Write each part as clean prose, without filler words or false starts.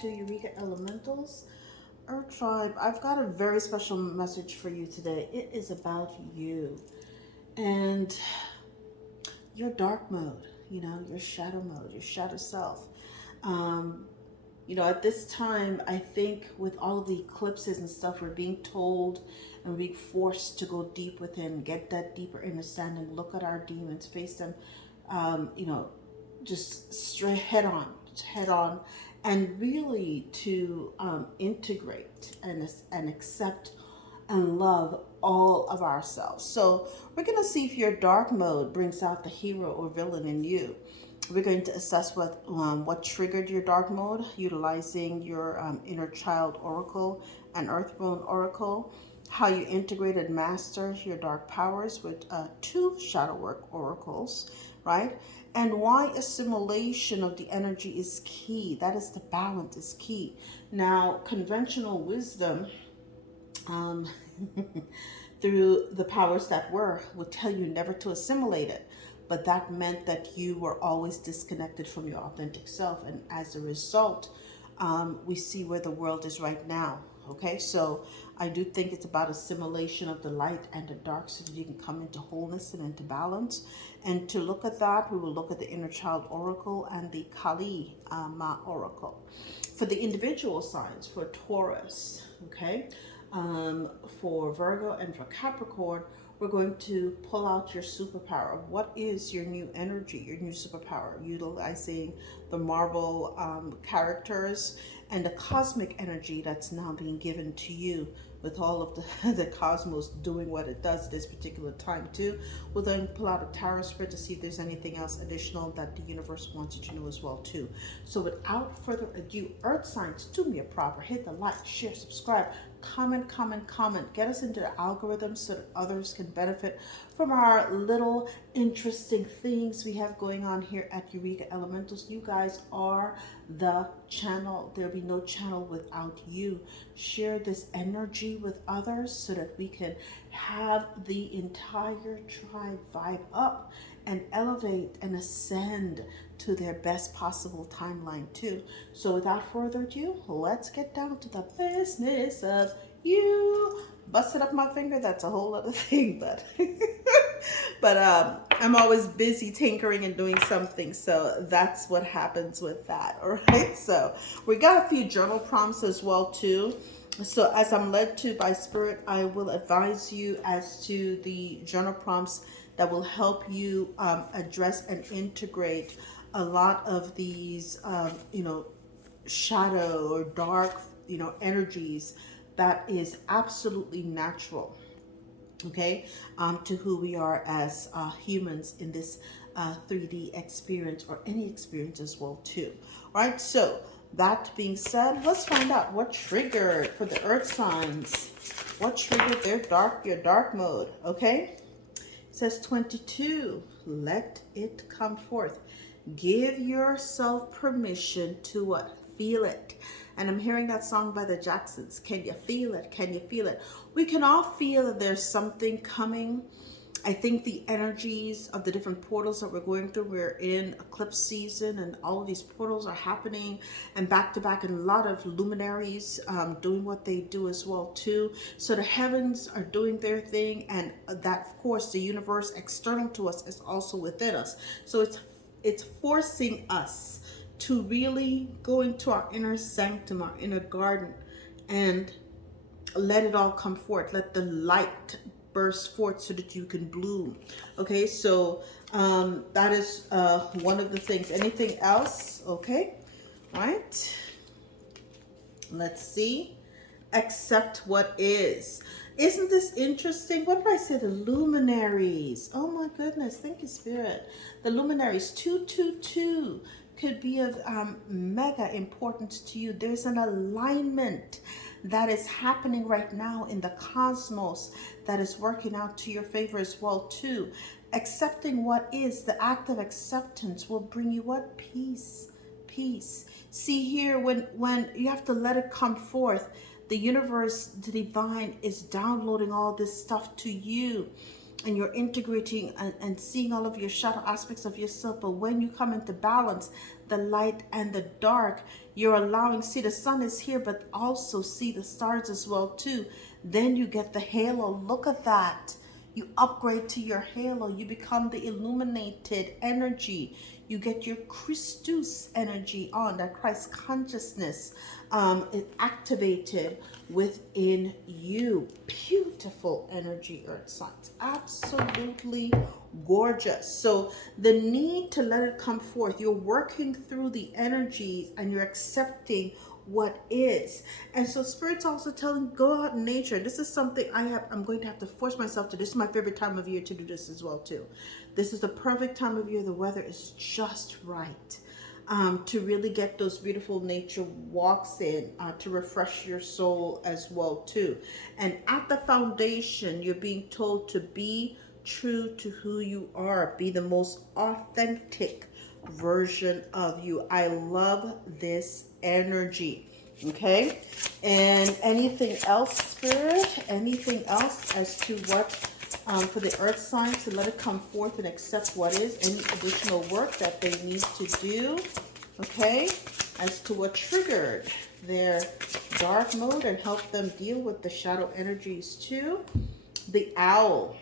to Eureka Elementals, Earth Tribe. I've got a very special message for you today. It is about you and your dark mode, your shadow mode, your shadow self. Um, at this time, I think with all of the eclipses and stuff, we're being told and being forced to go deep within, get that deeper understanding, look at our demons, face them, just straight head on, and really to integrate and accept and love all of ourselves. So we're going to see if your dark mode brings out the hero or villain in you. We're going to assess what triggered your dark mode, utilizing your inner child oracle and earthbound oracle, how you integrate and master your dark powers with two shadow work oracles, right? And why assimilation of the energy is key. That is, the balance is key. Now, conventional wisdom through the powers that were would tell you never to assimilate it. But that meant that you were always disconnected from your authentic self. And as a result, we see where the world is right now. Okay, so I do think it's about assimilation of the light and the dark so that you can come into wholeness and into balance. And to look at that, we will look at the inner child oracle and the Kali Ma oracle. For the individual signs, for Taurus, okay, for Virgo and for Capricorn, we're going to pull out your superpower. What is your new energy, your new superpower? Utilizing the Marvel characters and the cosmic energy that's now being given to you with all of the cosmos doing what it does at this particular time too. We'll then pull out a tarot spread to see if there's anything else additional that the universe wants you to know as well too. So without further ado, earth signs, do me a proper, hit the like, share, subscribe, comment. Get us into the algorithm so that others can benefit from our little interesting things we have going on here at Eureka Elementals. You guys are the channel. There'll be no channel without you. Share this energy with others so that we can have the entire tribe vibe up and elevate and ascend to their best possible timeline too. So without further ado, let's get down to the business of you. Busted up my finger, that's a whole other thing, but I'm always busy tinkering and doing something, so that's what happens with that. All right, so we got a few journal prompts as well too. So as I'm led to by spirit, I will advise you as to the journal prompts that will help you address and integrate a lot of these shadow or dark energies that is absolutely natural, okay, to who we are as humans in this 3D experience, or any experience as well too. All right, so that being said, let's find out what triggered for the earth signs, what triggered your dark mode. Okay, it says 22, let it come forth. Give yourself permission to what? Feel it. And I'm hearing that song by the Jacksons. Can you feel it? Can you feel it? We can all feel that there's something coming. I think the energies of the different portals that we're going through, we're in eclipse season and all of these portals are happening and back to back, and a lot of luminaries doing what they do as well too. So the heavens are doing their thing, and that of course the universe external to us is also within us. So it's forcing us to really go into our inner sanctum, our inner garden, and let it all come forth. Let the light burst forth so that you can bloom. Okay, so that is one of the things. Anything else? Okay, all right. Let's see. Accept what is. Isn't this interesting? What did I say? The luminaries. Oh my goodness. Thank you, Spirit. The luminaries. 222 could be of mega importance to you. There's an alignment that is happening right now in the cosmos that is working out to your favor as well too. Accepting what is, the act of acceptance will bring you what? Peace. See here, when you have to let it come forth, the universe, the divine is downloading all this stuff to you. and you're integrating and seeing all of your shadow aspects of yourself. But when you come into balance, the light and the dark, you're allowing, see, the sun is here, but also see the stars as well too. Then you get the halo. Look at that. You upgrade to your halo. You become the illuminated energy. You get your Christus energy on, that Christ consciousness is activated within you. Beautiful energy, earth signs. Absolutely gorgeous. So the need to let it come forth, you're working through the energies and you're accepting what is. And so spirit's also telling, go out in nature. This is something I'm going to have to force myself to. This is my favorite time of year to do this as well too. This is the perfect time of year. The weather is just right to really get those beautiful nature walks in, to refresh your soul as well too. And at the foundation, you're being told to be true to who you are. Be the most authentic version of you. I love this energy. Okay, and anything else, spirit, anything else as to what for the earth signs, to let it come forth and accept what is, any additional work that they need to do, okay, as to what triggered their dark mode and help them deal with the shadow energies too. The owl,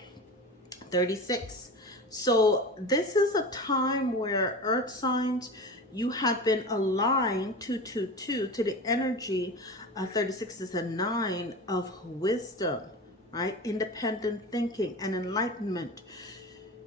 36. So this is a time where earth signs, you have been aligned 222 to the energy. 36 is a 9 of wisdom, right? Independent thinking and enlightenment.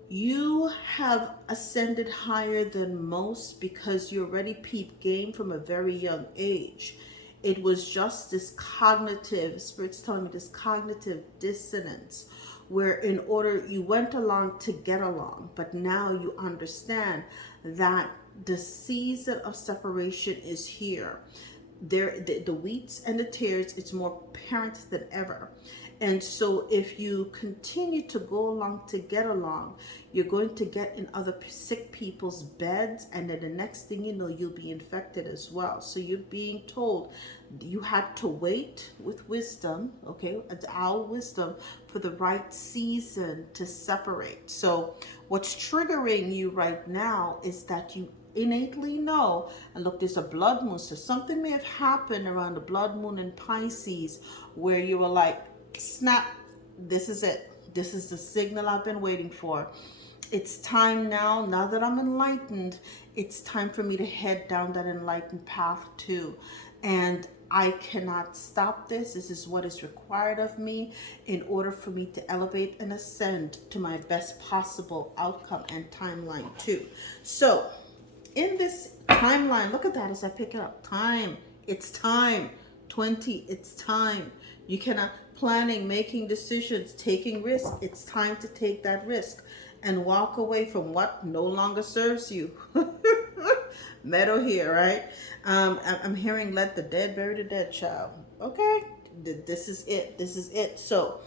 You have ascended higher than most because you already peeped game from a very young age. It was just this cognitive, Spirit's telling me, this cognitive dissonance, where in order you went along to get along, but now you understand that the season of separation is here. The wheats and the tares, it's more apparent than ever. And so if you continue to go along to get along, you're going to get in other sick people's beds, and then the next thing you know, you'll be infected as well. So you're being told you had to wait with wisdom, okay, our wisdom, for the right season to separate. So what's triggering you right now is that you innately know, and look, there's a blood moon, so something may have happened around the blood moon in Pisces where you were like, snap, this is it, this is the signal I've been waiting for. It's time now that I'm enlightened, it's time for me to head down that enlightened path too. And I cannot stop this. This is what is required of me in order for me to elevate and ascend to my best possible outcome and timeline too. So in this timeline, look at that as I pick it up. Time, it's time. 20, it's time. You cannot, planning, making decisions, taking risks. It's time to take that risk and walk away from what no longer serves you. Meadow here, right? I'm hearing let the dead bury the dead, child. Okay, this is it. This is it. So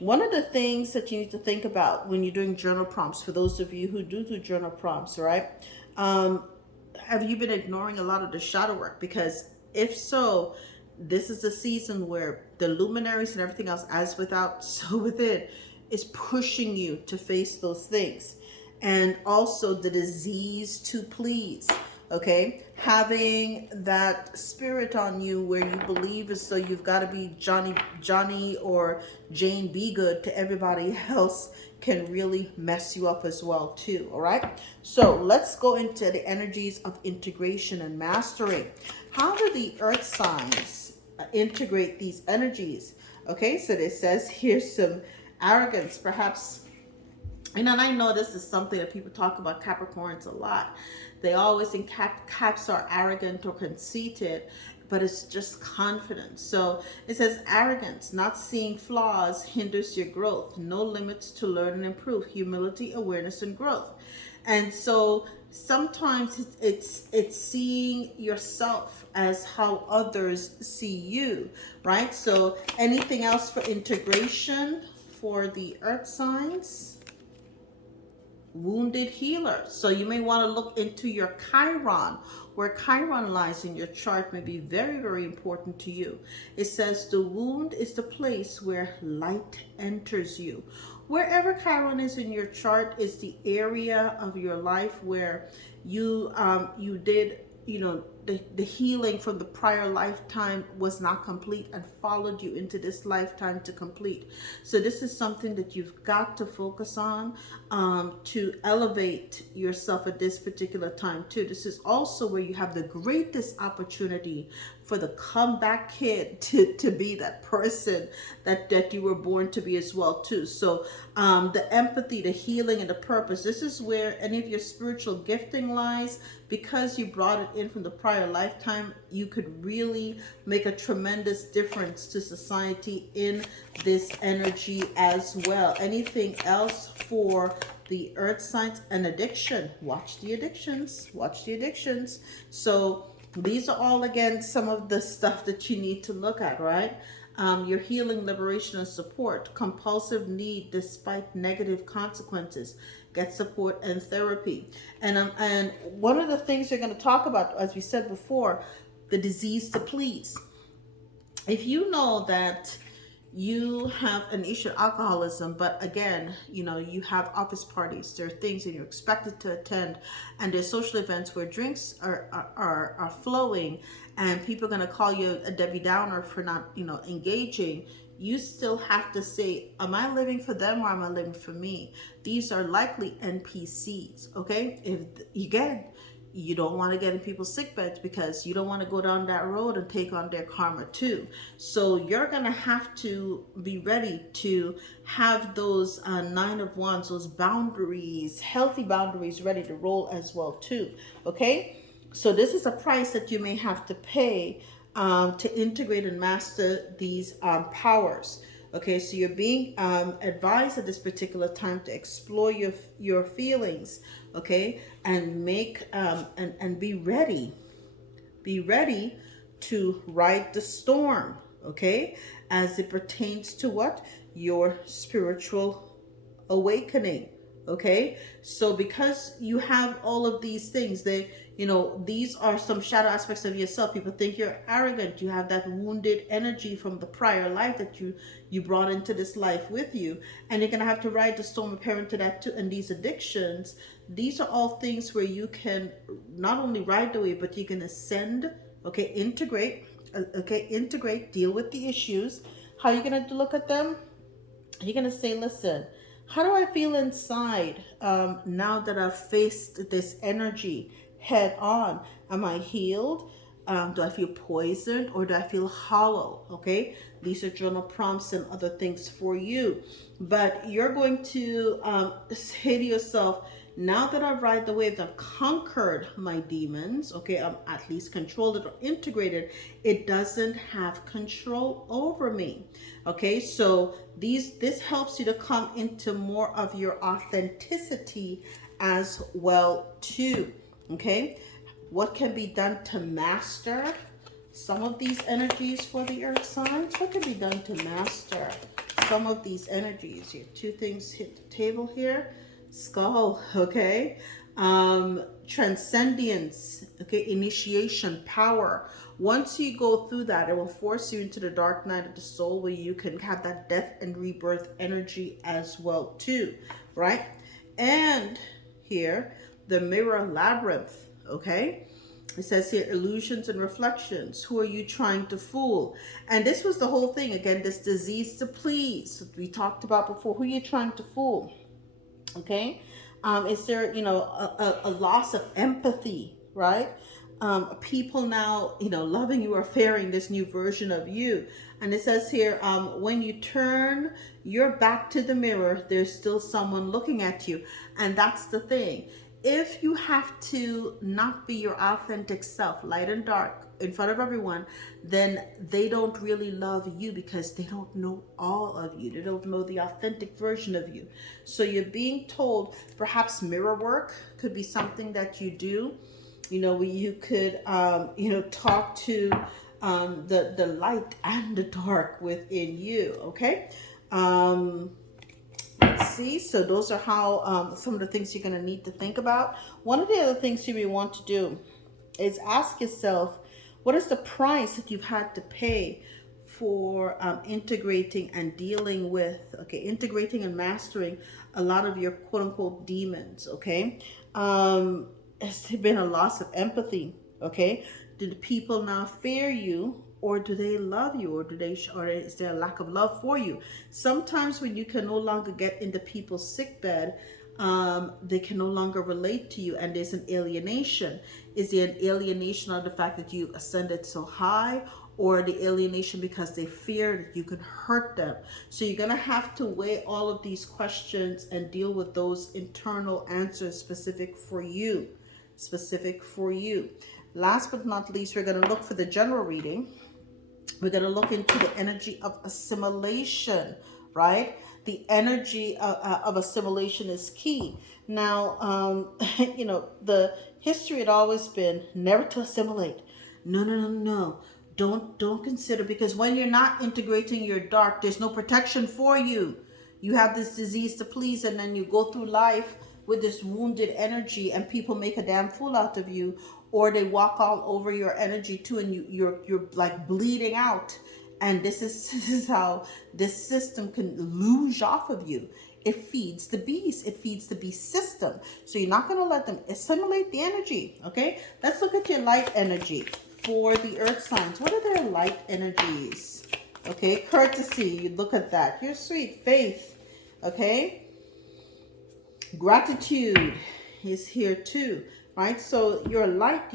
one of the things that you need to think about when you're doing journal prompts, for those of you who do journal prompts, right? Have you been ignoring a lot of the shadow work? Because if so, this is a season where the luminaries and everything else, as without, so within, is pushing you to face those things. And also the disease to please, okay? Having that spirit on you where you believe as though you've got to be Johnny or Jane Be Good to everybody else can really mess you up as well too, all right? So let's go into the energies of integration and mastering. How do the earth signs integrate these energies? Okay, so it says here's some arrogance, perhaps. And I know this is something that people talk about Capricorns a lot. They always think Caps are arrogant or conceited, but it's just confidence. So it says arrogance, not seeing flaws, hinders your growth. No limits to learn and improve. Humility, awareness, and growth. And so sometimes it's seeing yourself as how others see you, right? So anything else for integration for the earth signs? Wounded healer. So you may want to look into your Chiron. Where Chiron lies in your chart may be very, very important to you. It says the wound is the place where light enters you. wherever Chiron is in your chart is the area of your life where you did, the healing from the prior lifetime was not complete and followed you into this lifetime to complete. So this is something that you've got to focus on, to elevate yourself at this particular time too. This is also where you have the greatest opportunity for the comeback kid to be that person that you were born to be as well too. So the empathy, the healing, and the purpose, this is where any of your spiritual gifting lies. Because you brought it in from the prior lifetime, you could really make a tremendous difference to society in this energy as well. Anything else for the earth signs? An addiction. Watch the addictions. Watch the addictions. So these are all, again, some of the stuff that you need to look at, right? Your healing, liberation, and support. Compulsive need despite negative consequences. Get support and therapy. And one of the things you're going to talk about, as we said before, the disease to please. If you know that you have an issue of alcoholism, but again, you have office parties, there are things that you're expected to attend, and there's social events where drinks are flowing, and people are going to call you a Debbie Downer for not, engaging. You still have to say, am I living for them or am I living for me? These are likely NPCs, okay? If you don't want to get in people's sick beds because you don't want to go down that road and take on their karma too. So you're going to have to be ready to have those 9 of Wands, those boundaries, healthy boundaries ready to roll as well too, okay? So this is a price that you may have to pay to integrate and master these powers. Okay, so you're being advised at this particular time to explore your feelings, okay, and make and be ready to ride the storm, okay, as it pertains to what? Your spiritual awakening. Okay, so because you have all of these things, these are some shadow aspects of yourself. People think you're arrogant. You have that wounded energy from the prior life that you brought into this life with you, and you're gonna have to ride the storm apparent to that too. And these addictions, these are all things where you can not only ride the wave, but you can ascend. Okay, integrate. Deal with the issues. How are you gonna look at them? You're gonna say, listen, how do I feel inside now that I've faced this energy head on? Am I healed? Do I feel poisoned or do I feel hollow? Okay, these are journal prompts and other things for you. But you're going to say to yourself, now that I've ride the wave, I've conquered my demons, okay, I'm at least controlled it or integrated, it doesn't have control over me. Okay, so this helps you to come into more of your authenticity as well too. Okay, what can be done to master some of these energies for the earth signs? What can be done to master some of these energies? Here, 2 things hit the table here. Skull, okay, transcendence, okay, initiation, power. Once you go through that, it will force you into the dark night of the soul where you can have that death and rebirth energy as well too, right? And here, the mirror labyrinth, okay? It says here, illusions and reflections. Who are you trying to fool? And this was the whole thing, again, this disease to please we talked about before. Who are you trying to fool? Okay, is there a loss of empathy, right? People now loving you or fearing this new version of you. And it says here, when you turn your back to the mirror, there's still someone looking at you. And that's the thing. If you have to not be your authentic self, light and dark, in front of everyone, then they don't really love you because they don't know all of you. They don't know the authentic version of you. So you're being told, perhaps mirror work could be something that you do. Where you could, talk to the light and the dark within you. Okay. Let's see. So those are how some of the things you're going to need to think about. One of the other things you may want to do is ask yourself, what is the price that you've had to pay for integrating and dealing with, okay, integrating and mastering a lot of your quote unquote demons, okay? Has there been a loss of empathy, okay? Do the people now fear you, or do they love you, or or is there a lack of love for you? Sometimes when you can no longer get into people's sickbed, they can no longer relate to you, and there's an alienation. Is there an alienation of the fact that you ascended so high, or the alienation because they fear that you could hurt them? So you're going to have to weigh all of these questions and deal with those internal answers specific for you. Specific for you. Last but not least, we're going to look for the general reading. We're going to look into the energy of assimilation, right? The energy of assimilation is key. Now, you know, the history had always been never to assimilate. No, no, no, no. Don't consider, because when you're not integrating your dark, there's no protection for you. You have this disease to please, and then you go through life with this wounded energy, and people make a damn fool out of you, or they walk all over your energy too, and you're like bleeding out. And this is how this system can lose off of you. It feeds the beast. It feeds the beast system. So you're not going to let them assimilate the energy. Okay, let's look at your light energy for the earth signs. What are their light energies? Okay, courtesy, you look at that. You're sweet. Faith, okay? Gratitude is here too, right? So your light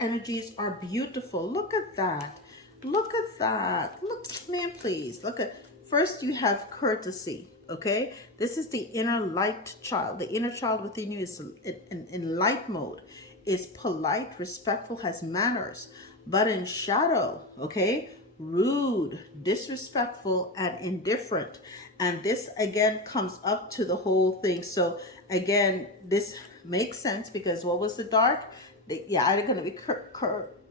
energies are beautiful. Look at that. Look at that. Look, man, please. Look at, first you have courtesy, okay? This is the inner light child. The inner child within you is in light mode, is polite, respectful, has manners, but in shadow, okay? Rude, disrespectful, and indifferent. And this again comes up to the whole thing. So again, this makes sense, because what was the dark? Yeah, either going to be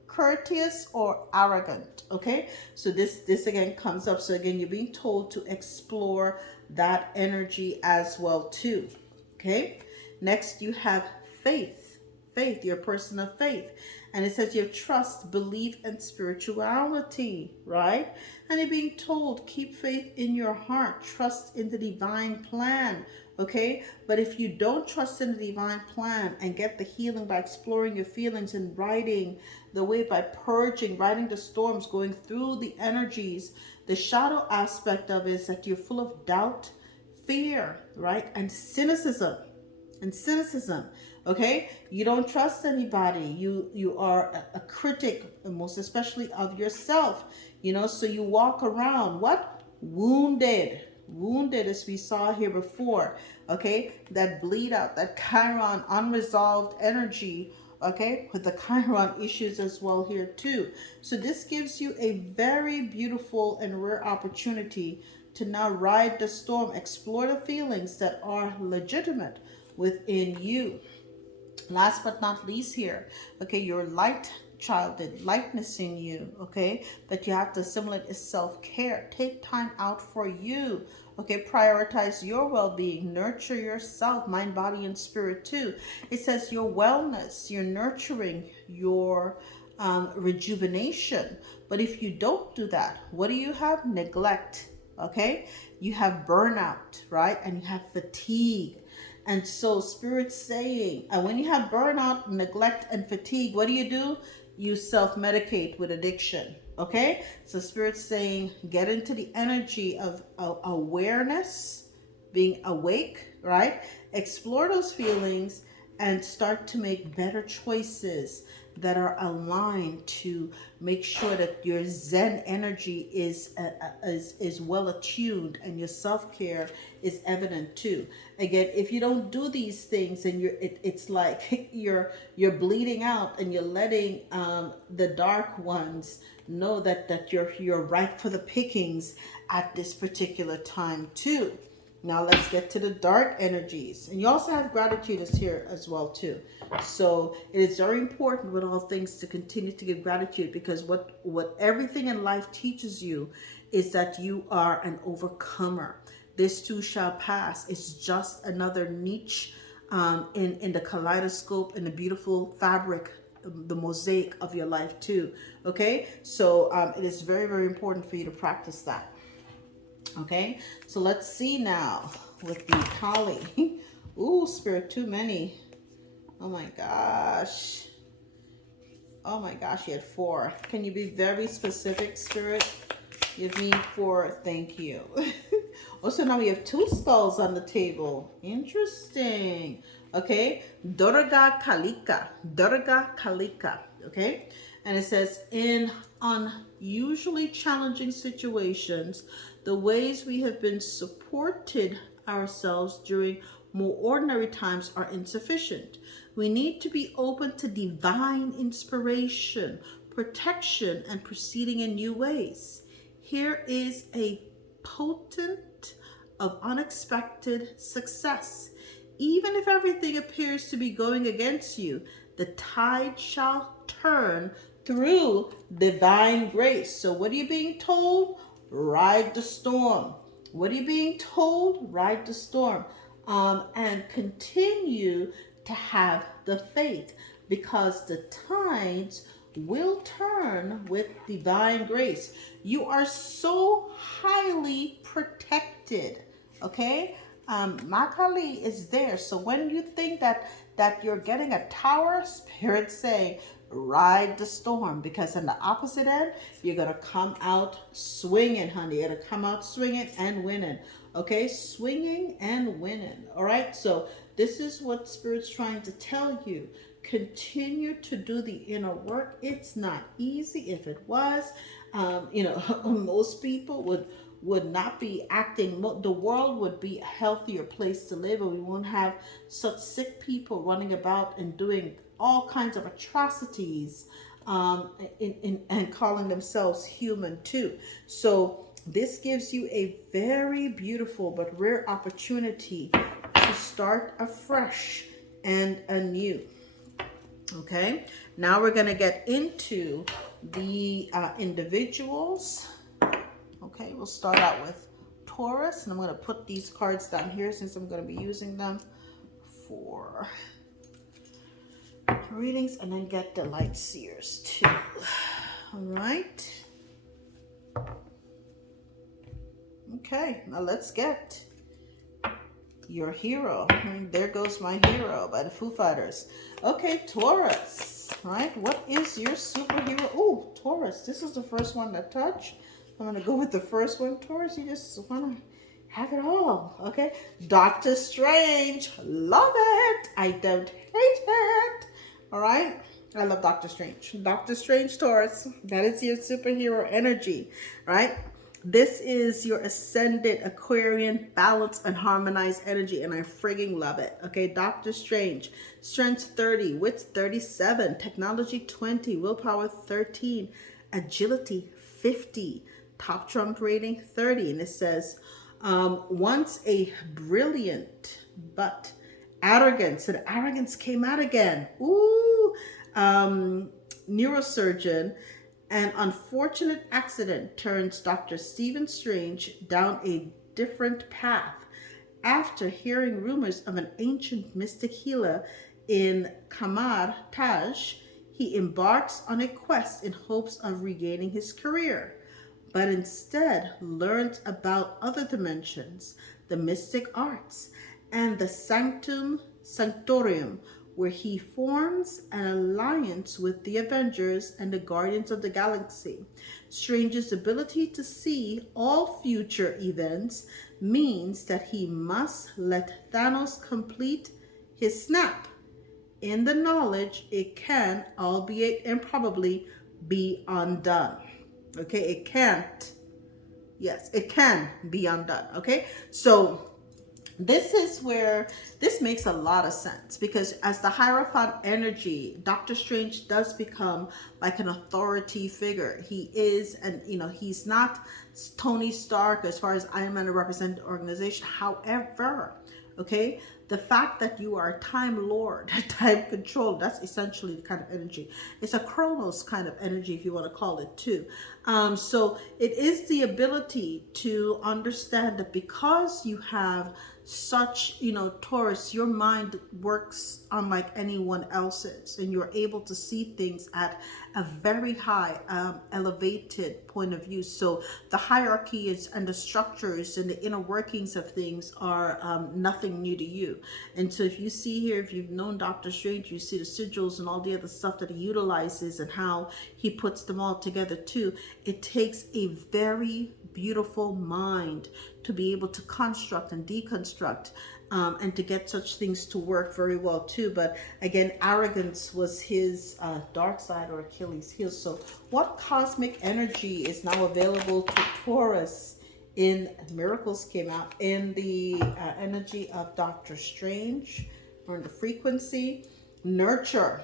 courteous or arrogant, okay? So this again comes up. So again, you're being told to explore that energy as well too, okay? Next, you have faith. Faith, you're a person of faith. And it says you have trust, belief, and spirituality, right? And you're being told, keep faith in your heart, trust in the divine plan, okay? But if you don't trust in the divine plan and get the healing by exploring your feelings and riding the wave, by purging, riding the storms, going through the energies, the shadow aspect of it is that you're full of doubt, fear, right? And cynicism. Okay, you don't trust anybody. You are a critic, most especially of yourself, you know. So you walk around what? Wounded, as we saw here before, okay? That bleed out, that Chiron unresolved energy, okay, with the Chiron issues as well here too. So this gives you a very beautiful and rare opportunity to now ride the storm, explore the feelings that are legitimate within you. Last but not least here, okay, your light child, the lightness in you, okay, that you have to assimilate is self-care. Take time out for you, okay? Prioritize your well-being, nurture yourself, mind, body, and spirit too. It says your wellness, your nurturing, your rejuvenation. But if you don't do that, what do you have? Neglect, okay? You have burnout, right? And you have fatigue. And so Spirit's saying, and when you have burnout, neglect, and fatigue, what do? You self-medicate with addiction, okay? So Spirit's saying, get into the energy of awareness, being awake, right? Explore those feelings and start to make better choices that are aligned to make sure that your Zen energy is well attuned and your self-care is evident too. Again, if you don't do these things, and it's like you're bleeding out, and you're letting the dark ones know that you're ripe for the pickings at this particular time too. Now let's get to the dark energies. And you also have gratitude is here as well too. So it is very important with all things to continue to give gratitude, because what everything in life teaches you is that you are an overcomer. This too shall pass. It's just another niche in the kaleidoscope, in the beautiful fabric the mosaic of your life too. Okay, so it is very, very important for you to practice that. Okay, so let's see now with the Kali. Ooh, Spirit, too many. Oh my gosh. Oh my gosh, you had 4. Can you be very specific, Spirit? Give me 4. Thank you. Also, now we have 2 skulls on the table. Interesting. Okay. Durga Kalika. Durga Kalika. Okay. And it says, in unusually challenging situations, the ways we have been supported ourselves during more ordinary times are insufficient. We need to be open to divine inspiration, protection, and proceeding in new ways. Here is a potent of unexpected success. Even if everything appears to be going against you, the tide shall turn through divine grace. So what are you being told? Ride the storm. What are you being told? Ride the storm. And continue to have the faith, because the tides will turn with divine grace. You are so highly protected. Okay, Makali is there. So when you think that you're getting a tower, Spirit saying, ride the storm, because on the opposite end, you're gonna come out swinging, honey. You're gonna come out swinging and winning. Okay, swinging and winning. All right, so this is what Spirit's trying to tell you. Continue to do the inner work. It's not easy. If it was, most people would not be acting. The world would be a healthier place to live, and we won't have such sick people running about and doing all kinds of atrocities, and calling themselves human too. So this gives you a very beautiful but rare opportunity to start afresh and anew. Okay, now we're going to get into the individuals. Okay, we'll start out with Taurus, and I'm going to put these cards down here since I'm going to be using them for readings, and then get the light seers too. All right. Okay, now let's get your hero. And there goes my hero by the Foo Fighters. Okay, Taurus. Right? What is your superhero? Oh, Taurus. This is the first one to touch. I'm going to go with the first one. Taurus, you just want to have it all. Okay? Doctor Strange. Love it. I don't hate it. All right? I love Doctor Strange. Doctor Strange, Taurus. That is your superhero energy. Right? This is your ascendant Aquarian, balanced and harmonized energy, and I frigging love it. Okay, Doctor Strange. Strength 30, wit 37, technology 20, willpower 13, agility 50, top trump rating 30. And it says, once a brilliant but arrogance, and arrogance came out again. Ooh, neurosurgeon. An unfortunate accident turns Dr. Stephen Strange down a different path. After hearing rumors of an ancient mystic healer in Kamar Taj, he embarks on a quest in hopes of regaining his career, but instead learns about other dimensions, the mystic arts, and the Sanctum Sanctorum, where he forms an alliance with the Avengers and the Guardians of the Galaxy. Strange's ability to see all future events means that he must let Thanos complete his snap, in the knowledge it can, albeit improbably, be undone. Okay, it can't. Yes, it can be undone. Okay, so this is where this makes a lot of sense, because as the Hierophant energy, Doctor Strange does become like an authority figure. He is, and he's not Tony Stark as far as Iron Man to represent the organization. However, okay, the fact that you are a time lord, time control, that's essentially the kind of energy. It's a Chronos kind of energy, if you want to call it too. So it is the ability to understand that because you have such, you know, Taurus, your mind works unlike anyone else's, and you're able to see things at a very high, elevated point of view. So the hierarchy is, and the structures and the inner workings of things are nothing new to you. And so if you see here, if you've known Doctor Strange, you see the sigils and all the other stuff that he utilizes and how he puts them all together too. It takes a very beautiful mind to be able to construct and deconstruct, and to get such things to work very well too. But again, arrogance was his dark side or Achilles heel. So what cosmic energy is now available to Taurus in Miracles came out in the energy of Doctor Strange, or in the frequency? Nurture.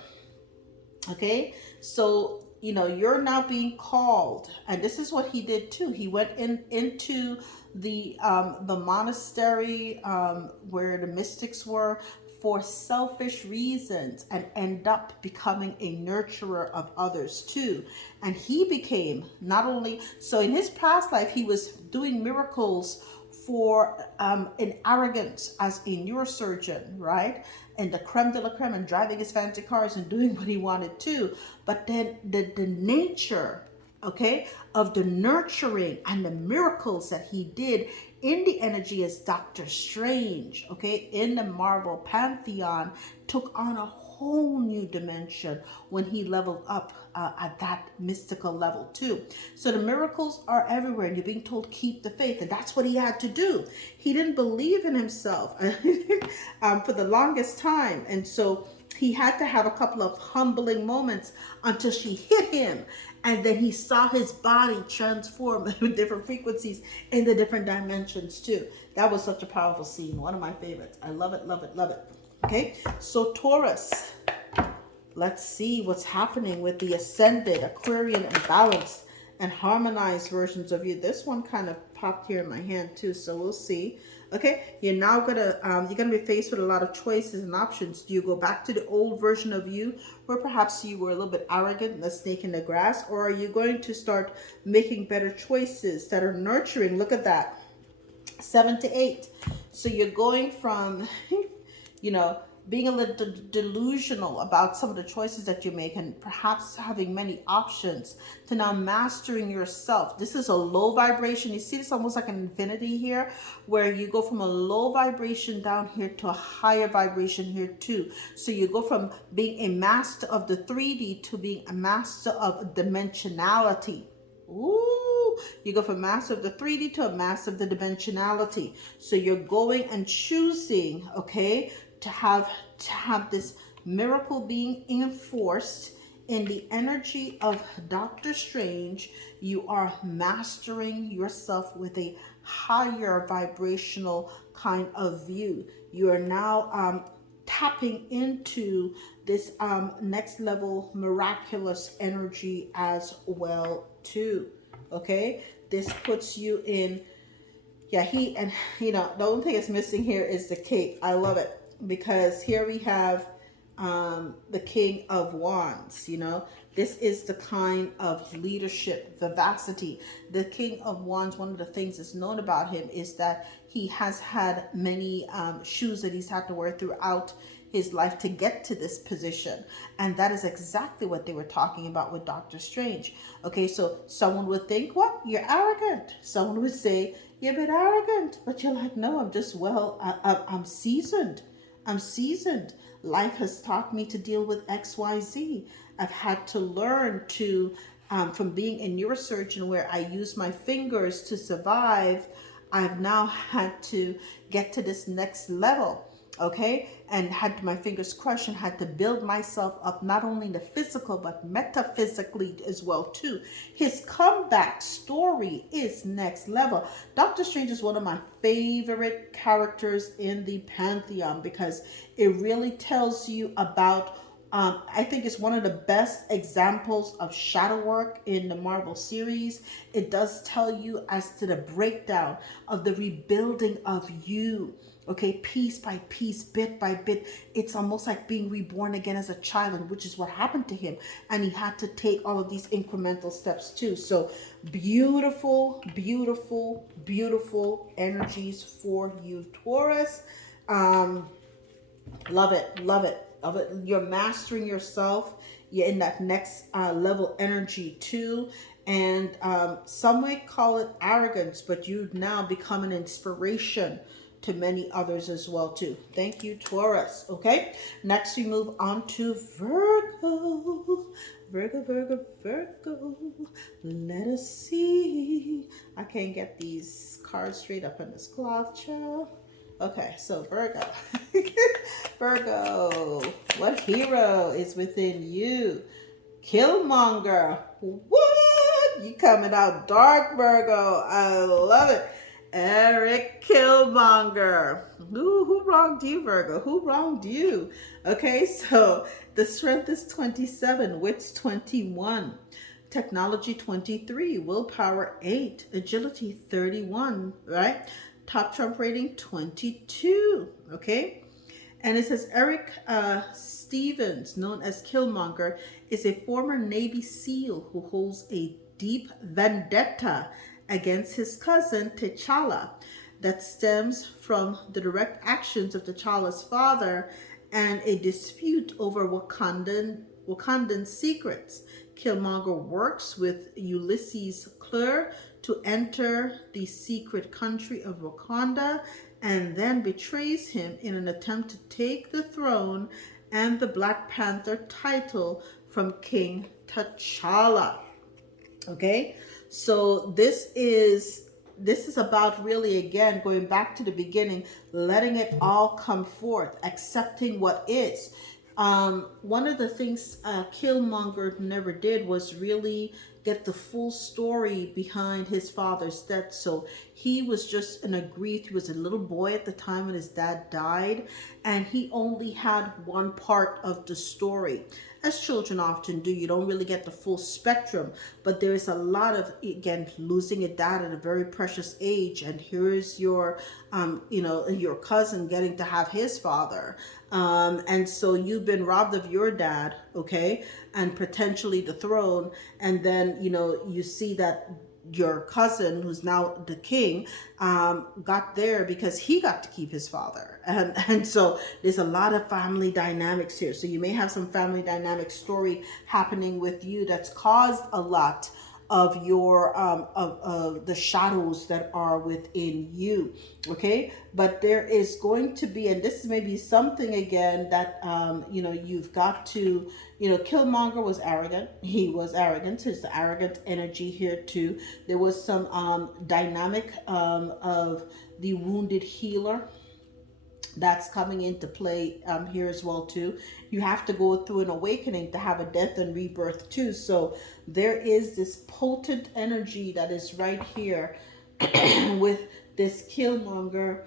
Okay, so you know, you're now being called, and this is what he did too. He went into the monastery where the mystics were for selfish reasons, and end up becoming a nurturer of others too. And he became not only, so in his past life he was doing miracles for in arrogance as a neurosurgeon, right? And the creme de la creme, and driving his fancy cars and doing what he wanted to. But then the nature, okay, of the nurturing and the miracles that he did in the energy as Doctor Strange, okay, in the Marvel Pantheon, took on a whole new dimension when he leveled up at that mystical level too. So the miracles are everywhere, and you're being told keep the faith, and that's what he had to do. He didn't believe in himself for the longest time, and so he had to have a couple of humbling moments until she hit him, and then he saw his body transform with different frequencies in the different dimensions too. That was such a powerful scene, one of my favorites. I love it, love it, love it. Okay, so Taurus, let's see what's happening with the Ascended, Aquarian, and Balanced and Harmonized versions of you. This one kind of popped here in my hand too, so we'll see. Okay, you're now gonna be faced with a lot of choices and options. Do you go back to the old version of you, where perhaps you were a little bit arrogant, the snake in the grass, or are you going to start making better choices that are nurturing? Look at that, 7 to 8. So you're going from you know, being a little delusional about some of the choices that you make, and perhaps having many options, to now mastering yourself. This is a low vibration. You see this almost like an infinity here, where you go from a low vibration down here to a higher vibration here too. So you go from being a master of the 3D to being a master of dimensionality. Ooh, you go from master of the 3D to a master of the dimensionality. So you're going and choosing, okay, to have this miracle being enforced in the energy of Doctor Strange. You are mastering yourself with a higher vibrational kind of view. You are now tapping into this next level miraculous energy as well too. Okay, this puts you in, yeah, and you know, the only thing that's missing here is the cape. I love it, because here we have the King of Wands. You know, this is the kind of leadership, vivacity. The King of Wands, one of the things that's known about him is that he has had many shoes that he's had to wear throughout his life to get to this position. And that is exactly what they were talking about with Doctor Strange. Okay, so someone would think, what? You're arrogant. Someone would say, you're a bit arrogant. But you're like, no, I'm just, well, I'm seasoned. I'm seasoned. Life has taught me to deal with XYZ. I've had to learn to, from being a neurosurgeon where I use my fingers to survive, I've now had to get to this next level, okay? And had my fingers crushed and had to build myself up, not only in the physical, but metaphysically as well too. His comeback story is next level. Doctor Strange is one of my favorite characters in the Pantheon, because it really tells you about, I think it's one of the best examples of shadow work in the Marvel series. It does tell you as to the breakdown of the rebuilding of you. Okay, piece by piece, bit by bit. It's almost like being reborn again as a child, and which is what happened to him. And he had to take all of these incremental steps too. So beautiful, beautiful, beautiful energies for you, Taurus. Love it, love it, love it. You're mastering yourself. You're in that next level energy too. And some might call it arrogance, but you now become an inspiration to many others as well too. Thank you, Taurus. Okay, next we move on to Virgo. Virgo, Virgo, Virgo. Let us see. I can't get these cards straight up in this cloth, child. Okay, so Virgo. Virgo, what hero is within you? Killmonger. What? You coming out dark, Virgo. I love it. Eric Killmonger. Who wronged you, Virgo? Who wronged you? Okay, so the strength is 27, wits 21, technology 23, willpower 8, agility 31, right? Top Trump rating 22, okay? And it says Eric Stevens, known as Killmonger, is a former Navy SEAL who holds a deep vendetta against his cousin T'Challa that stems from the direct actions of T'Challa's father and a dispute over Wakandan secrets. Killmonger works with Ulysses Clare to enter the secret country of Wakanda and then betrays him in an attempt to take the throne and the Black Panther title from King T'Challa. Okay, so this is about really, again, going back to the beginning, letting it all come forth, accepting what is. One of the things Killmonger never did was really get the full story behind his father's death. So he was just an aggrieved, he was a little boy at the time when his dad died, and he only had one part of the story. As children often do, you don't really get the full spectrum, but there is a lot of, again, losing a dad at a very precious age, and here's your, your cousin getting to have his father. And so you've been robbed of your dad, okay, and potentially the throne, and then, you see that your cousin, who's now the king, got there because he got to keep his father. And so there's a lot of family dynamics here. So you may have some family dynamic story happening with you that's caused a lot of your of the shadows that are within you. Okay, but there is going to be, and this is maybe something again that you've got to, Killmonger was arrogant. He was arrogant. So it's the arrogant energy here too. There was some dynamic of the wounded healer that's coming into play here as well too. You have to go through an awakening to have a death and rebirth too. So there is this potent energy that is right here with this Killmonger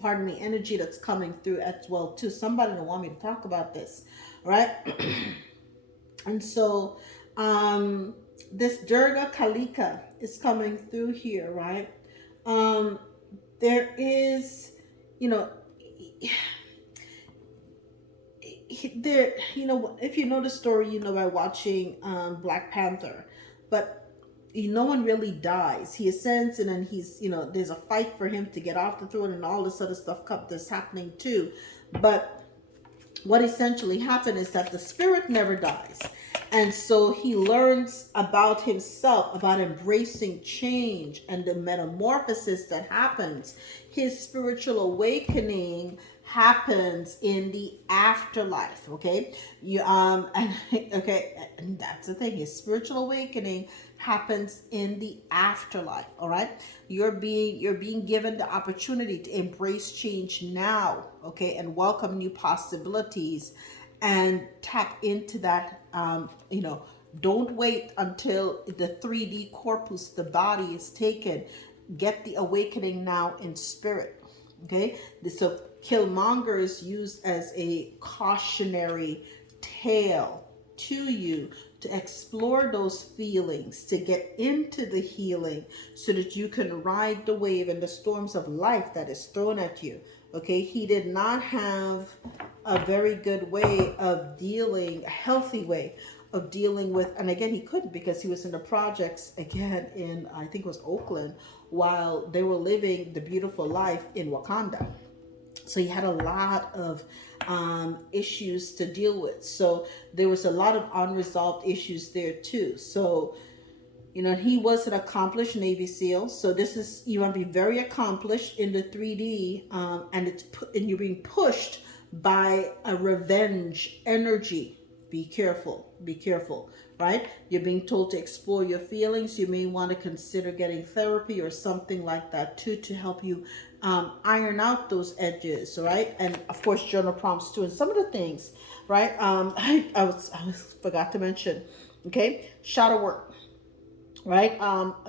pardon me, energy that's coming through as well too. Somebody don't want me to talk about this, right? And so this Durga Kalika is coming through here, right? There is, if you know the story, by watching Black Panther, but no one really dies. He ascends, and then he's, there's a fight for him to get off the throne and all this other stuff that's happening too. But what essentially happened is that the spirit never dies. And so he learns about himself, about embracing change and the metamorphosis that happens. His spiritual awakening happens in the afterlife. Okay, and that's the thing. His spiritual awakening happens in the afterlife. All right, you're being given the opportunity to embrace change now. Okay, and welcome new possibilities and tap into that. Don't wait until the 3D corpus, the body, is taken. Get the awakening now in spirit. Okay, so Killmonger is used as a cautionary tale to you to explore those feelings, to get into the healing so that you can ride the wave and the storms of life that is thrown at you. Okay, he did not have a very good way of dealing, a healthy way of dealing with, and again, he couldn't because he was in the projects again in, I think it was Oakland, while they were living the beautiful life in Wakanda. So he had a lot of issues to deal with. So there was a lot of unresolved issues there too. So, you know, he was an accomplished Navy SEAL. So this is, you want to be very accomplished in the 3D, and you're being pushed by a revenge energy. Be careful, right? You're being told to explore your feelings. You may want to consider getting therapy or something like that too, to help you iron out those edges, right? And of course, journal prompts too. And some of the things, right? I forgot to mention, okay, shadow work, right?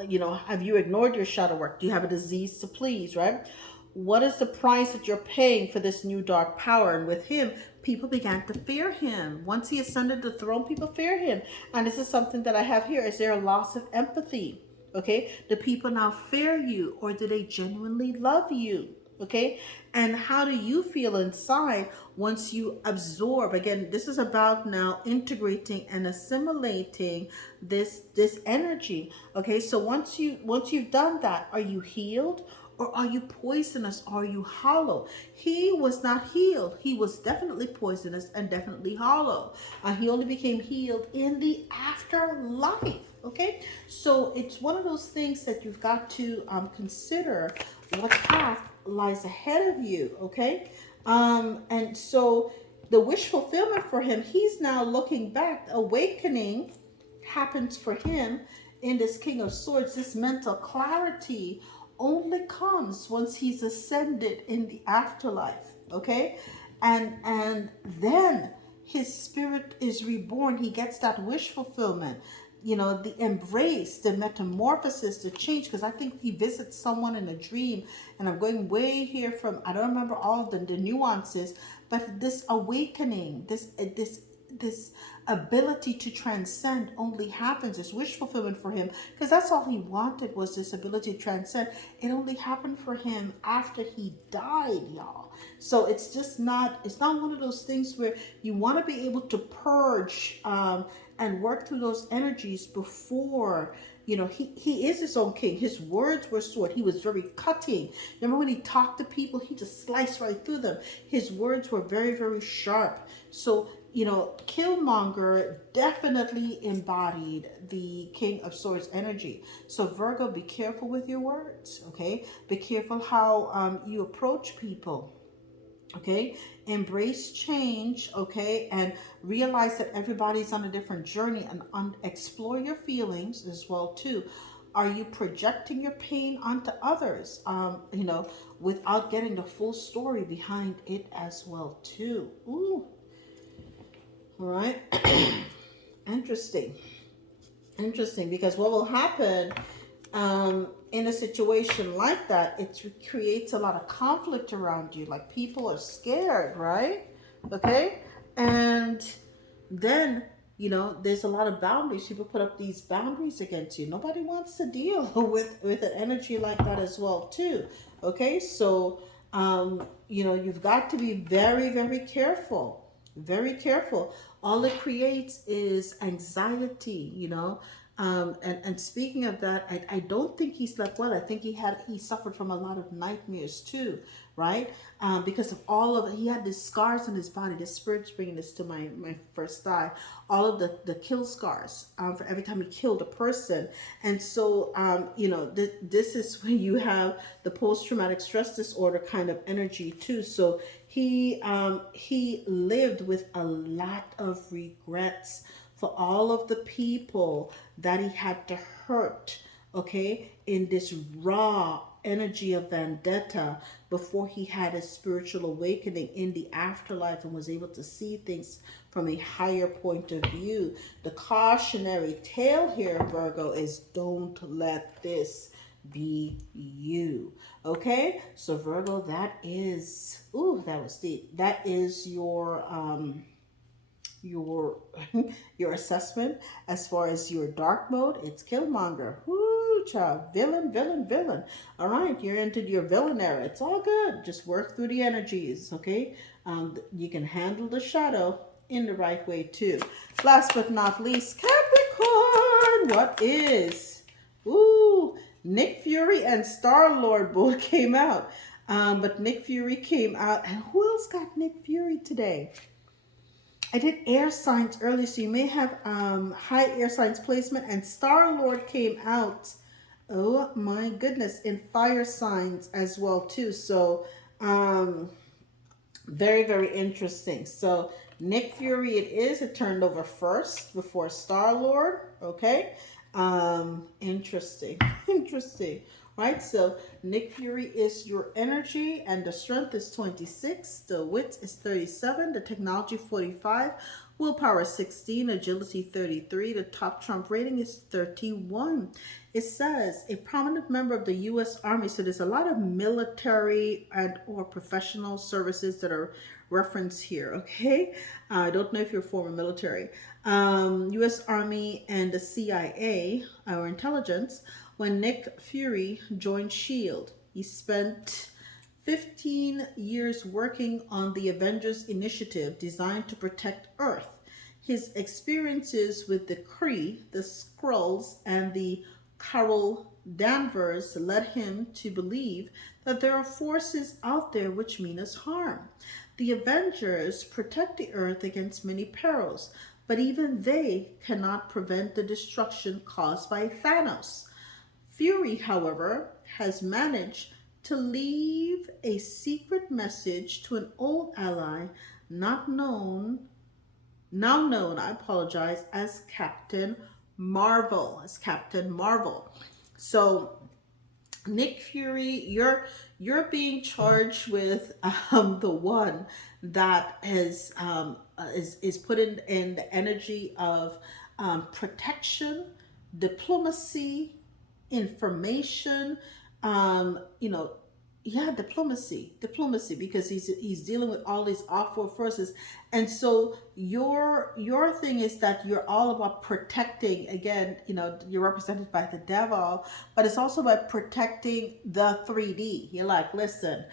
You know, have you ignored your shadow work? Do you have a disease to please, right? What is the price that you're paying for this new dark power? And with him, people began to fear him. Once he ascended the throne, people fear him. And this is something that I have here. Is there a loss of empathy? Okay. Do people now fear you, or do they genuinely love you? Okay. And how do you feel inside once you absorb? Again, this is about now integrating and assimilating this energy. Okay. So once you've done that, are you healed? Or are you poisonous? Are you hollow? He was not healed. He was definitely poisonous and definitely hollow. He only became healed in the afterlife. Okay, so it's one of those things that you've got to consider what path lies ahead of you. Okay, and so the wish fulfillment for him, he's now looking back. Awakening happens for him in this King of Swords. This mental clarity only comes once he's ascended in the afterlife. Okay, and then his spirit is reborn. He gets that wish fulfillment, you know, the embrace, the metamorphosis, the change. Because I think he visits someone in a dream, and I'm going way here from, I don't remember all of the nuances, but this awakening, this ability to transcend only happens. This wish fulfillment for him, because that's all he wanted, was this ability to transcend. It only happened for him after he died, y'all. So it's just not, it's not one of those things where you want to be able to purge and work through those energies before, you know, he is his own king. His words were sword. He was very cutting. Remember when he talked to people, he just sliced right through them. His words were very, very sharp. So, you know, Killmonger definitely embodied the King of Swords energy. So Virgo, be careful with your words, okay? Be careful how you approach people, okay? Embrace change, okay? And realize that everybody's on a different journey, and explore your feelings as well too. Are you projecting your pain onto others, you know, without getting the full story behind it as well too? Ooh. All right. Interesting, because what will happen in a situation like that, it creates a lot of conflict around you. Like, people are scared, right? Okay. And then, you know, there's a lot of boundaries. People put up these boundaries against you. Nobody wants to deal with an energy like that as well too. Okay. So you know, you've got to be very, very careful. Very careful. All it creates is anxiety, you know. And speaking of that, I don't think he slept well. I think he suffered from a lot of nightmares too, right? Because of all of it, he had these scars on his body. The spirit's bringing this to my first eye. All of the kill scars for every time he killed a person. And so, you know, this is when you have the post-traumatic stress disorder kind of energy too. So he lived with a lot of regrets for all of the people that he had to hurt, okay, in this raw energy of vendetta before he had a spiritual awakening in the afterlife and was able to see things from a higher point of view. The cautionary tale here, Virgo, is don't let this be you. Okay, so Virgo, that is, ooh, that was deep. That is your your your assessment. As far as your dark mode, it's Killmonger. Woo, child. Villain, villain, villain. All right, you're into your villain era. It's all good. Just work through the energies, okay? You can handle the shadow in the right way too. Last but not least, Capricorn. What is? Ooh, Nick Fury and Star-Lord both came out. But Nick Fury came out. And who else got Nick Fury today? I did air signs earlier, so you may have high air signs placement. And Star-Lord came out, oh my goodness, in fire signs as well too. So very, very interesting. So Nick Fury it is. It turned over first before Star-Lord. Okay. Interesting. Interesting. Right? So Nick Fury is your energy, and the strength is 26, the wit is 37, the technology 45, willpower 16, agility 33, the top trump rating is 31. It says a prominent member of the U.S. Army. So there's a lot of military and or professional services that are referenced here. Okay, I don't know if you're former military. U.S. Army and the CIA, our intelligence. When Nick Fury joined SHIELD, he spent 15 years working on the Avengers Initiative designed to protect Earth. His experiences with the Kree, the Skrulls, and the Carol Danvers led him to believe that there are forces out there which mean us harm. The Avengers protect the Earth against many perils, but even they cannot prevent the destruction caused by Thanos. Fury, however, has managed to leave a secret message to an old ally now known, I apologize, as Captain Marvel. So Nick Fury, you're being charged with the one that is put in the energy of protection, diplomacy, information, diplomacy, because he's dealing with all these awful forces. And so your thing is that you're all about protecting. Again, you're represented by the devil, but it's also about protecting the 3D. You're like, listen,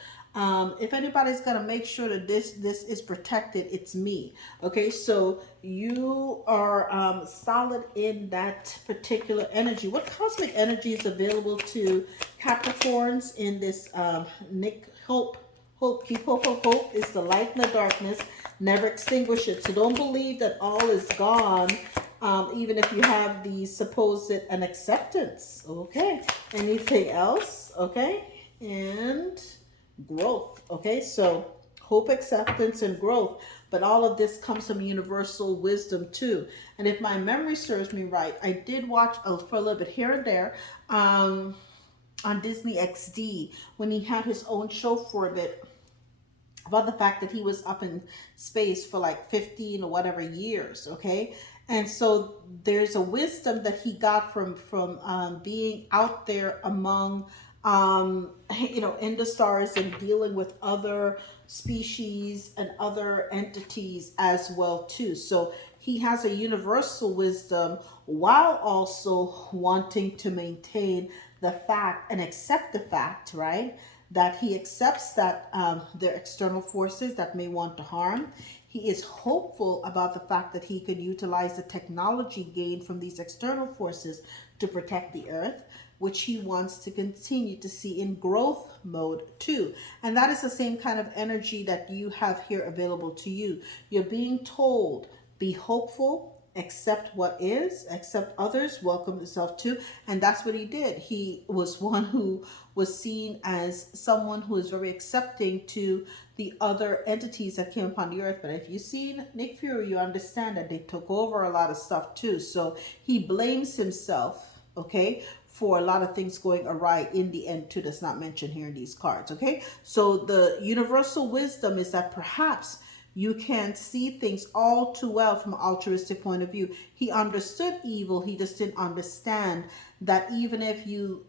if anybody's gonna make sure that this is protected, it's me. Okay, so you are solid in that particular energy. What cosmic energy is available to Capricorns in this Nick Hope? Keep hope is the light in the darkness. Never extinguish it. So don't believe that all is gone, even if you have the supposed an acceptance. Okay. Anything else? Okay. And growth. Okay, so hope, acceptance, and growth. But all of this comes from universal wisdom too. And if my memory serves me right, I did watch for a little bit here and there on Disney XD when he had his own show for a bit about the fact that he was up in space for like 15 or whatever years. Okay, and so there's a wisdom that he got from being out there among in the stars and dealing with other species and other entities as well too. So he has a universal wisdom while also wanting to maintain the fact and accept the fact, right? That he accepts that there are external forces that may want to harm. He is hopeful about the fact that he could utilize the technology gained from these external forces to protect the earth, which he wants to continue to see in growth mode too. And that is the same kind of energy that you have here available to you. You're being told, be hopeful, accept what is, accept others, welcome yourself too. And that's what he did. He was one who was seen as someone who is very accepting to the other entities that came upon the earth. But if you've seen Nick Fury, you understand that they took over a lot of stuff too. So he blames himself, okay, for a lot of things going awry in the end too. That's not mentioned here in these cards. Okay, so the universal wisdom is that perhaps you can't see things all too well from an altruistic point of view. He understood evil. He just didn't understand that even if you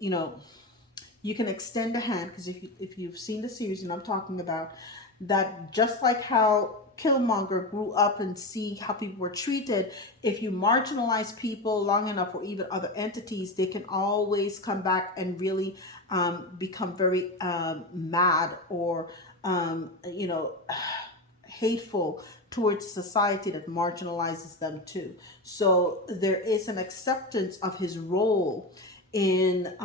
can extend a hand, because if you've seen the series and I'm talking about that, just like how Killmonger grew up and see how people were treated. If you marginalize people long enough, or even other entities, they can always come back and really become very mad, or you know, hateful towards society that marginalizes them too. So there is an acceptance of his role in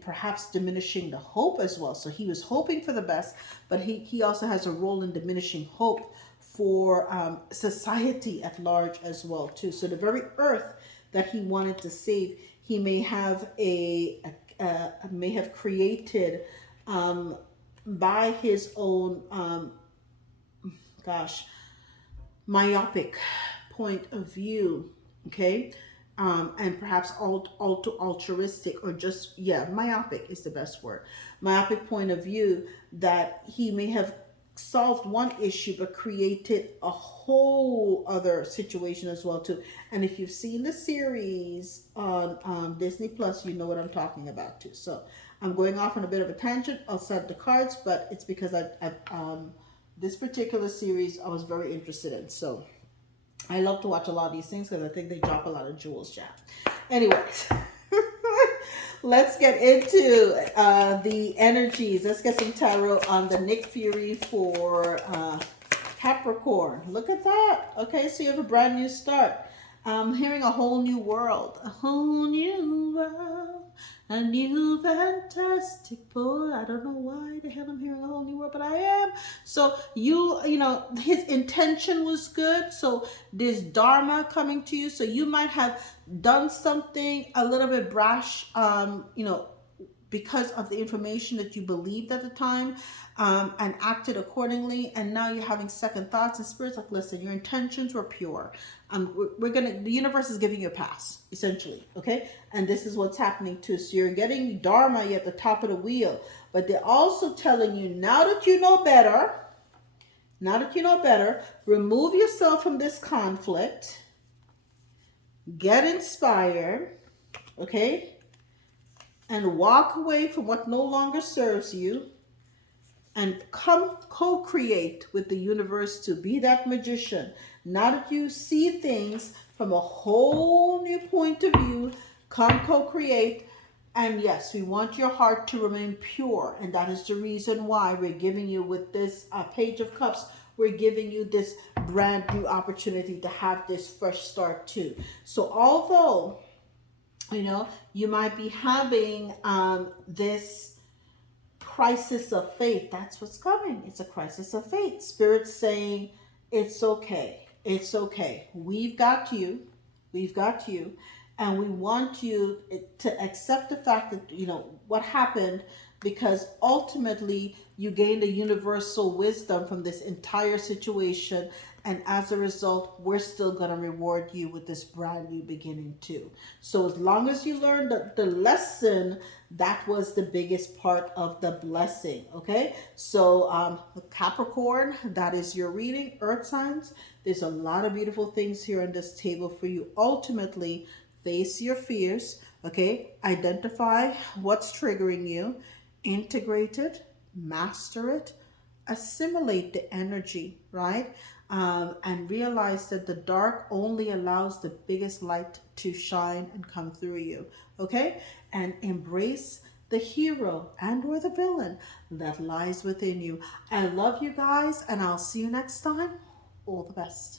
perhaps diminishing the hope as well. So he was hoping for the best, but he also has a role in diminishing hope for society at large as well too. So the very earth that he wanted to save, he may have may have created by his own myopic point of view, okay, and perhaps altruistic, or just, yeah, myopic is the best word, myopic point of view, that he may have solved one issue but created a whole other situation as well too. And if you've seen the series on Disney Plus, you know what I'm talking about too. So I'm going off on a bit of a tangent. I'll set the cards, but it's because I this particular series I was very interested in. So I love to watch a lot of these things because I think they drop a lot of jewels, yeah. Anyways, let's get into the energies. Let's get some tarot on the Nick Fury for Capricorn. Look at that. Okay, so you have a brand new start. I'm hearing a whole new world. A whole new world. A new fantastic boy. I don't know why the hell I'm hearing a whole new world, but I am. So you know, his intention was good. So there's dharma coming to you. So you might have done something a little bit brash, you know, because of the information that you believed at the time, and acted accordingly, and now you're having second thoughts, and spirit's like, listen, your intentions were pure. The universe is giving you a pass, essentially, okay? And this is what's happening too. So you're getting dharma, you're at the top of the wheel, but they're also telling you, now that you know better, remove yourself from this conflict, get inspired, okay? And walk away from what no longer serves you, and come co-create with the universe to be that magician. Now that you see things from a whole new point of view, come co-create. And yes, we want your heart to remain pure. And that is the reason why we're giving you, with this Page of Cups, we're giving you this brand new opportunity to have this fresh start too. So although, you know, you might be having this crisis of faith. That's what's coming. It's a crisis of faith. Spirit's saying, it's okay. It's okay. We've got you. We've got you. And we want you to accept the fact that, you know, what happened, because ultimately you gained a universal wisdom from this entire situation. And as a result, we're still going to reward you with this brand new beginning too. So as long as you learned the lesson, that was the biggest part of the blessing. Okay. So Capricorn, that is your reading. Earth signs. There's a lot of beautiful things here on this table for you. Ultimately, face your fears. Okay. Identify what's triggering you. Integrate it. Master it. Assimilate the energy, right? And realize that the dark only allows the biggest light to shine and come through you, okay? And embrace the hero and or the villain that lies within you. I love you guys, and I'll see you next time. All the best.